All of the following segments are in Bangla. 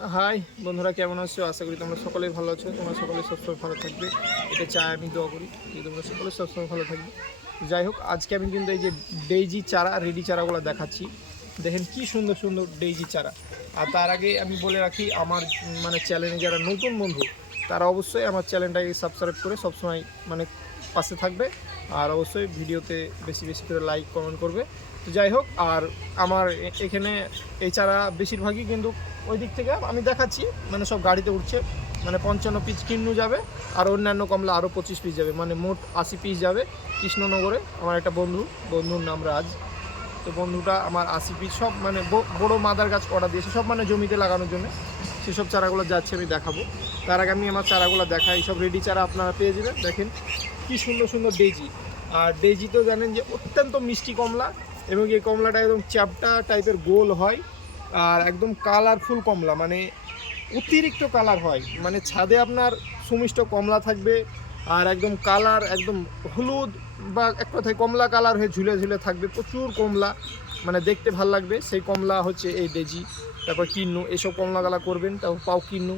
হাই বন্ধুরা, কেমন আছো? আশা করি তোমরা সকলেই ভালো আছো। তোমরা সকলে সবসময় ভালো থাকবে। এটা চাই আমি, দোয়া করি যে তোমরা সকলে সবসময় ভালো থাকবে। যাই হোক, আজকে আমি কিন্তু এই যে ডেইজি চারা রেডি চারাগুলো দেখাচ্ছি। দেখেন কি সুন্দর সুন্দর ডেইজি চারা। আর তার আগে আমি বলে রাখি, আমার মানে চ্যানেলে যারা নতুন বন্ধু, তারা অবশ্যই আমার চ্যানেলটাকে সাবস্ক্রাইব করে সবসময় মানে পাশে থাকবে। আর অবশ্যই ভিডিওতে বেশি বেশি করে লাইক কমেন্ট করবে। তো যাই হোক, আর আমার এখানে এই চারা বেশিরভাগই কিন্তু ওই দিক থেকে আমি দেখাচ্ছি। মানে সব গাড়িতে উঠছে। মানে পঞ্চান্ন পিস কিন্নু যাবে, আর অন্যান্য কমলা আরও পঁচিশ পিস যাবে। মানে মোট আশি পিস যাবে কৃষ্ণনগরে। আমার একটা বন্ধু, বন্ধুর নাম রাজ। তো বন্ধুটা আমার আশি পিস সব মানে বড় মাদার গাছ অর্ডার দিয়েছে, সব মানে জমিতে লাগানোর জন্য। সেসব চারাগুলো যাচ্ছে, আমি দেখাবো। তার আগে আমি আমার চারাগুলো দেখাই। সব রেডি চারা আপনারা পেয়ে যাবেন। দেখেন কি সুন্দর সুন্দর ডেজি আর ডেজি তো জানেন যে অত্যন্ত মিষ্টি কমলা এবং এই কমলাটা একদম চ্যাপটা টাইপের গোল হয় আর একদম কালারফুল কমলা মানে অতিরিক্ত কালার হয়। মানে ছাদে আপনার সুমিষ্ট কমলা থাকবে আর একদম কালার একদম হলুদ বা এক কথায় কমলা কালার হয়ে ঝুলে ঝুলে থাকবে, প্রচুর কমলা মানে দেখতে ভালো লাগবে। সেই কমলা হচ্ছে এই ডেজি তারপর কিন্নু, এসব কমলা গালা করবেন, তারপর পাও কিন্নু।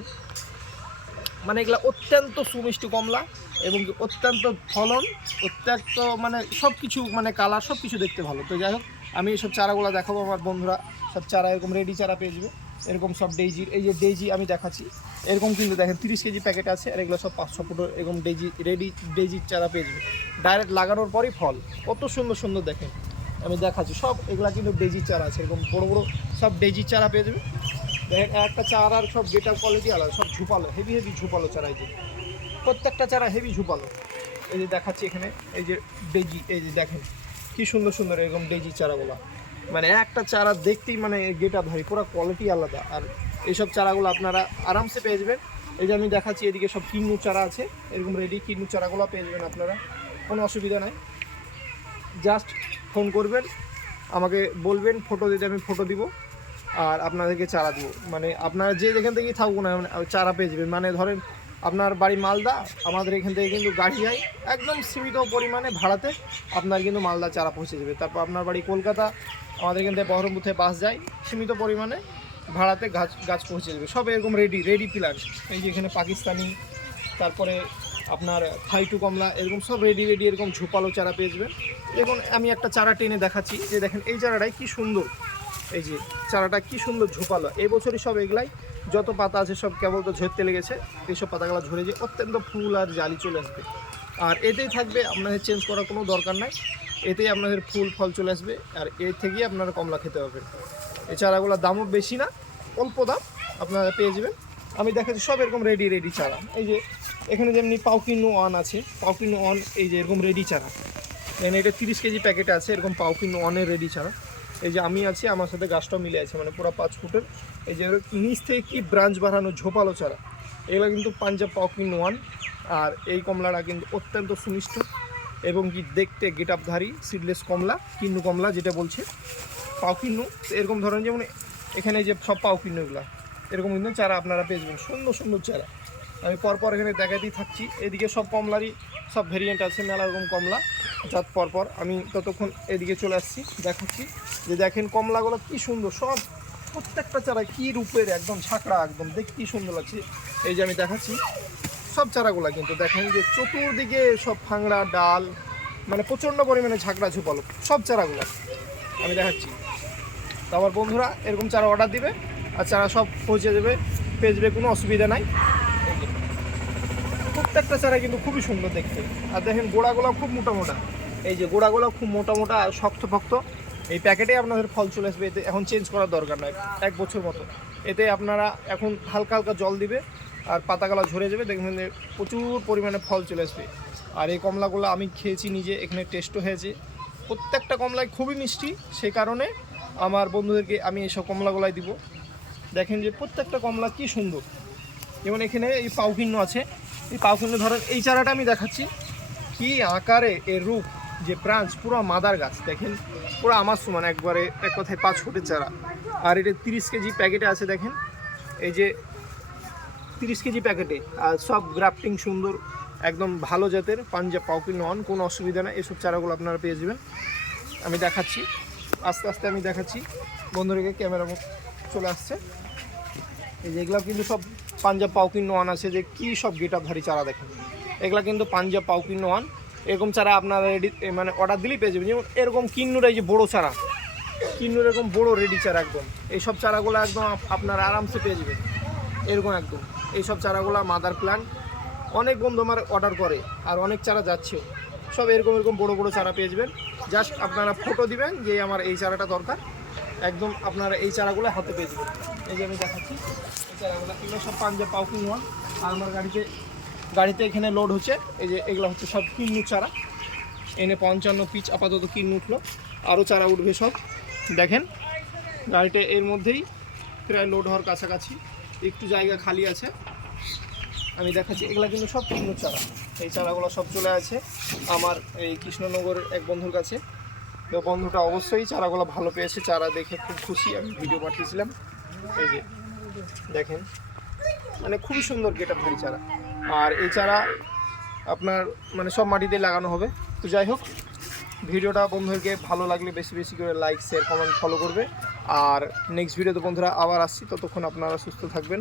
মানে এগুলা অত্যন্ত সুমিষ্টি কমলা এবং অত্যন্ত ফলন, অত্যন্ত মানে সব কিছু মানে কালার সব কিছু দেখতে ভালো। তো যাই হোক, আমি এইসব চারাগুলো দেখাবো আমার বন্ধুরা। সব চারা এরকম রেডি চারা পেয়ে যাবে। এরকম সব ডেইজির এই যে ডেইজি আমি দেখাচ্ছি। এরকম কিন্তু দেখেন, তিরিশ কেজি প্যাকেট আছে আর এগুলো সব পাঁচশো ফুটো এরকম ডেইজি রেডি ডেইজির চারা পেয়ে যাবে। ডাইরেক্ট লাগানোর পরই ফল। কত সুন্দর সুন্দর দেখেন। আমি দেখাচ্ছি, সব এগুলা কিন্তু ডেইজির চারা আছে। এরকম বড় বড় সব ডেইজির চারা পেয়ে যাবে। দেখেন একটা চারার সব গেটার কোয়ালিটি আলাদা, সব ঝুপালো হেভি হেভি ঝুপালো চারা এই যে। প্রত্যেকটা চারা হেভি ঝুপালো। এই যে দেখাচ্ছি এখানে, এই যে ডেজি এই যে দেখেন, কি সুন্দর সুন্দর এরকম ডেজি চারাগুলো। মানে একটা চারা দেখতেই মানে গেটা ভাই পুরো কোয়ালিটি আলাদা। আর এইসব চারাগুলো আপনারা আরামসে পেয়ে যাবেন। এই যে আমি দেখাচ্ছি, এদিকে সব কিন্নু চারা আছে, এরকম রেডি কিন্নু চারাগুলো পেয়ে যাবেন আপনারা। কোনো অসুবিধা নাই। জাস্ট ফোন করবেন, আমাকে বলবেন ফটো দিতে আমি ফটো দিব। আর আপনাদেরকে চারা দিব। মানে আপনারা যে যেখান থেকেই থাকুক না চারা পেয়ে যাবেন। মানে ধরেন আপনার বাড়ি মালদা, আমাদের এখান থেকে কিন্তু গাড়ি যায় একদম সীমিত পরিমাণে ভাড়াতে আপনার কিন্তু মালদা চারা পৌঁছে যাবে। তারপর আপনার বাড়ি কলকাতা, আমাদের এখান থেকে বহরমপুর থেকে বাস যায়, সীমিত পরিমাণে ভাড়াতে গাছ গাছ পৌঁছে যাবে। সব এরকম রেডি রেডি প্লান্ট এই যে এখানে পাকিস্তানি, তারপরে আপনার থাইটু কমলা, এরকম সব রেডি রেডি এরকম ঝোপালো চারা পেয়ে যাবেন। এখন আমি একটা চারা টেনে দেখাচ্ছি। যে দেখেন, এই চারাটাই কি সুন্দর। এই যে চারাটা কি সুন্দর ঝোপালো। এই বছরই সব এগুলাই, যত পাতা আছে সব কেবল তো ঝরতে লেগেছে, এইসব পাতাগুলো ঝরে যে অত্যন্ত ফুল আর জালি চলে আসবে। আর এতেই থাকবে আপনাদের চেঞ্জ করার কোনো দরকার নাই, এতেই আপনাদের ফুল, ফল চলে আসবে, আর এর থেকেই আপনারা কমলা খেতে পারবেন। এই চারাগুলোর দামও বেশি না, অল্প দাম, আপনারা পেয়ে যাবেন। আমি দেখাচ্ছি, সব এরকম রেডি রেডি চারা। এই যে এখানে যেমনি পাউকিনো ওয়ান আছে, পাউকিনো ওয়ান এই যে এরকম রেডি চারা। দেন এটা তিরিশ কেজি প্যাকেট আছে, এরকম পাউকিনো ওয়ানের রেডি চারা। এই যে আমি আছি, আমার সাথে গাছটাও মিলে আছে মানে পুরো পাঁচ ফুটের। এই যে নিচ থেকে কি ব্রাঞ্চ বাড়ানো ঝোপালো চারা? এগুলো কিন্তু পাঞ্জাব পাউকিন ওয়ান, আর এই কমলাটা কিন্তু অত্যন্ত সুনিষ্ঠ এবং কি দেখতে গেট আপধারী সিডলেস কমলা, কিন্নু কমলা যেটা বলছে। পাউকিন্নু এরকম ধরনের যেমন এখানে যে সব পাউকিন্নুগুলা এরকম কিন্তু চারা আপনারা পেয়ে যাবেন, সুন্দর সুন্দর চারা। আমি পরপর এখানে দেখাতেই থাকছি। এদিকে সব কমলারই সব ভেরিয়েন্ট আছে, মেলা রকম কমলা, জাত পরপর। আমি ততক্ষণ এদিকে চলে আসছি, দেখাচ্ছি। যে দেখেন কমলাগুলো কি সুন্দর, সব প্রত্যেকটা চারা কি রূপের, একদম ছাকড়া একদম। দেখতে কি সুন্দর লাগছে। এই যে আমি দেখাচ্ছি, সব চারাগুলা কিন্তু দেখেন যে চতুর্দিকে সব ফাংড়া, ডাল মানে প্রচণ্ড পরিমাণে ঝাঁকড়া ঝুপালো সব চারাগুলা। আমি দেখাচ্ছি। তো আমার বন্ধুরা এরকম চারা অর্ডার দিবে। চারা সব পৌঁছে দেবে পেয়ে কোনো অসুবিধা নাই। প্রত্যেকটা চারা কিন্তু খুবই সুন্দর দেখতে। আর দেখেন গোড়াগুলো খুব মোটা মোটা। এই যে গোড়াগুলো খুব মোটা মোটা আর শক্ত ফক্ত এই প্যাকেটে আপনাদের ফল চলে আসবে, এতে এখন চেঞ্জ করার দরকার নয় এক বছর মতো। এতে আপনারা এখন হালকা হালকা জল দিবে আর পাতাগুলো ঝরে যাবে, দেখবেন যে প্রচুর পরিমাণে ফল চলে আসবে। আর এই কমলাগুলো আমি খেয়েছি নিজে, এখানে টেস্টও হয়েছে। প্রত্যেকটা কমলায় খুবই মিষ্টি, সে কারণে আমার বন্ধুদেরকে আমি এইসব কমলাগুলাই দিব। দেখেন যে প্রত্যেকটা কমলা কি সুন্দর। যেমন এখানে এই পাউকিন্ন আছে। এই পাউকিন্ন ধরেন, এই চারাটা আমি দেখাচ্ছি। কি আকারে এর রূপ, যে ব্রাঞ্চ পুরো মাদার গাছ। দেখেন, পুরো আমার সমান একবারে, এক কথায় পাঁচ ফুটের চারা। আর এটা তিরিশ কেজি প্যাকেটে আছে, দেখেন। এই যে তিরিশ কেজি প্যাকেটে, আর সব গ্রাফটিং সুন্দর, একদম ভালো জাতের, পাঞ্জাব পাউকিন নন কোনো অসুবিধা নেই। এসব চারাগুলো আপনারা পেয়ে যাবেন। আমি দেখাচ্ছি, আস্তে আস্তে আমি দেখাচ্ছি। বন্ধুদেরকে ক্যামেরা চলে আসছে। এই যে এগুলো কিন্তু সব পাঞ্জাব পাউকিন নোয়ান আছে, যে কি সব গেটারধারী চারা দেখেন। এগুলো কিন্তু পাঞ্জাব পাউকিন নোয়ান এরকম চারা আপনারা রেডি মানে অর্ডার দিলেই পেয়ে যাবেন। যেমন এরকম কিন্নুর এই যে বড়ো চারা, কিন্নুর এরকম বড়ো রেডি চারা একদম। এইসব চারাগুলো একদম আপ- আপনারা আরামসে পেয়ে যাবেন। এরকম একদম। এইসব চারাগুলো মাদার প্ল্যান্ট অনেক বন্ধু আমার অর্ডার করে আর অনেক চারা যাচ্ছে। সব এরকম এরকম বড় বড় চারা পেয়ে যাবেন। জাস্ট আপনারা ফটো দিবেন যে আমার এই চারাটা দরকার। একদম আপনারা এই চারাগুলো হাতে পেয়ে যাবেন। এই যে আমি দেখাচ্ছি। এই চারাগুলো এগুলো সব পাঞ্জাব পাউকিং ওয়ান। আর আমার গাড়িতে গাড়িতে এখানে লোড হচ্ছে। এই যে এগুলো হচ্ছে সব কিন্নু চারা। এনে পঞ্চান্ন পিচ আপাতত কিন্নু উঠল। আরও চারা উঠবে সব। দেখেন গাড়িটা এর মধ্যেই প্রায় লোড হওয়ার কাছাকাছি। একটু জায়গা খালি আছে। আমি দেখাচ্ছি, এগুলা কিন্তু সব কিন্নু চারা। এই চারাগুলো সব চলে আছে আমার এই কৃষ্ণনগরের এক বন্ধুর কাছে। তো বন্ধুটা অবশ্যই চারাগুলো ভালো পেয়েছে। চারা দেখে খুব খুশি। আমি ভিডিও পাঠিয়েছিলাম। এই যে, দেখেন মানে খুবই সুন্দর গেট আপ চারা। আর এই চারা আপনার মানে সব মাটিতে লাগানো হবে। তো যাই হোক, ভিডিওটা বন্ধুদেরকে ভালো লাগলে বেশি বেশি করে লাইক শেয়ার কমেন্ট ফলো করবে। আর নেক্সট ভিডিওতে বন্ধুরা আবার আসছি। ততক্ষণ আপনারা সুস্থ থাকবেন।